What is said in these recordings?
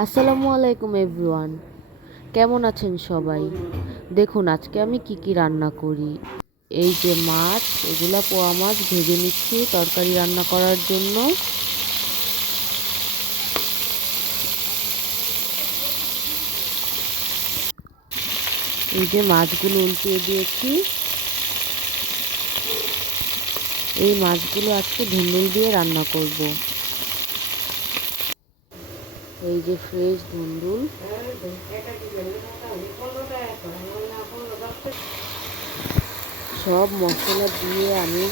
আসসালামু আলাইকুম এভরিওয়ান, কেমন আছেন সবাই? দেখুন আজকে আমি কি রান্না করি। এই যে মাছ, এগুলা পোয়া মাছ ভেজে নিচ্ছি তরকারি রান্না করার জন্য। এই যে মাছগুলো উল্টিয়ে দিয়েছি। এই মাছগুলো আজকে ধুন্দুল দিয়ে রান্না করব। এই যে ফ্রেশ ধুন্দুল। সব মশলা দিয়ে আমি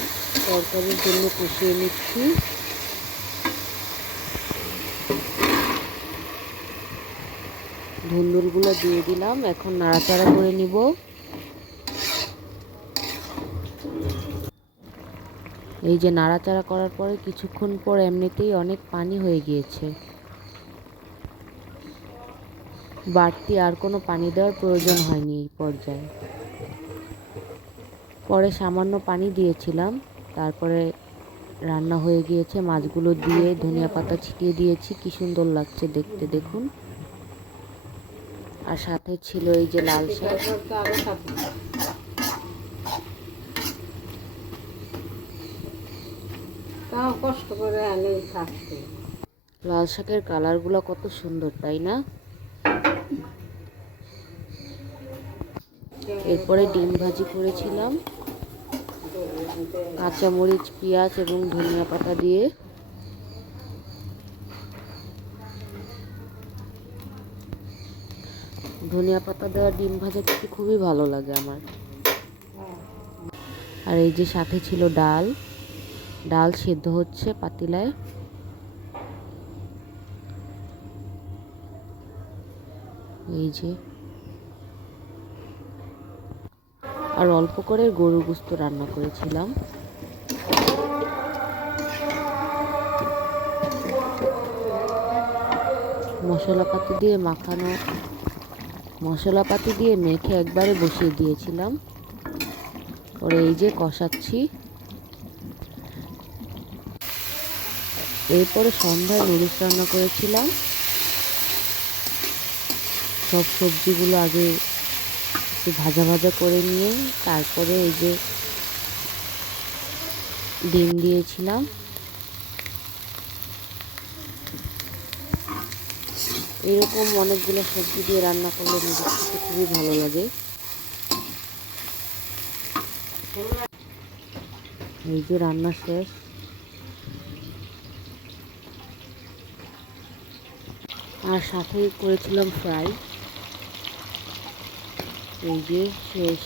তরকারির জন্য কষিয়ে নিচ্ছি। ধুন্দুলগুলো দিয়ে দিলাম, এখন নাড়াচাড়া করে নিব। এই যে নাড়াচাড়া করার পরে কিছুক্ষণ পর এমনিতেই অনেক পানি হয়ে গিয়েছে, বাড়তি আর কোনো পানি দেওয়ার প্রয়োজন হয়নি এই পর্যায়ে। পরে সামান্য পানি দিয়েছিলাম, তারপরে রান্না হয়ে গিয়েছে। মাছগুলো দিয়ে ধনিয়া পাতা ছিটিয়ে দিয়েছি, কি সুন্দর লাগছে দেখতে দেখুন। আর সাথে ছিল এই যে লাল শাক। কষ্ট করে আনে থাকতে। লাল শাকের কালারগুলো কত সুন্দর, তাই না? এরপরে ডিম ভাজি করেছিলাম কাঁচামরিচ, পেঁয়াজ এবং ধনিয়া পাতা দিয়ে। ধনিয়া পাতা দেওয়া ডিম ভাজা খেতে খুবই ভালো লাগে আমার। আর এই যে সাথে ছিল ডাল। ডাল সেদ্ধ হচ্ছে পাতিলায়। এই যে আর অল্প করে গরুর গোশত রান্না করেছিলাম। মশলাপাতি দিয়ে মেখে একবারে বসিয়ে দিয়েছিলাম। পরে এই যে কষাচ্ছি। এরপরে সন্ধ্যায় নুডলস রান্না করেছিলাম। সব সবজিগুলো আগে একটু ভাজা ভাজা করে নিয়ে তারপরে এই যে ডিম দিয়েছিলাম। এরকম অনেকগুলো সবজি দিয়ে রান্না করলে নুডলস খেতে খুবই ভালো লাগে। এই যে রান্না শেষ। আর সাথে করেছিলাম ফ্রাই। এই যে শেষ।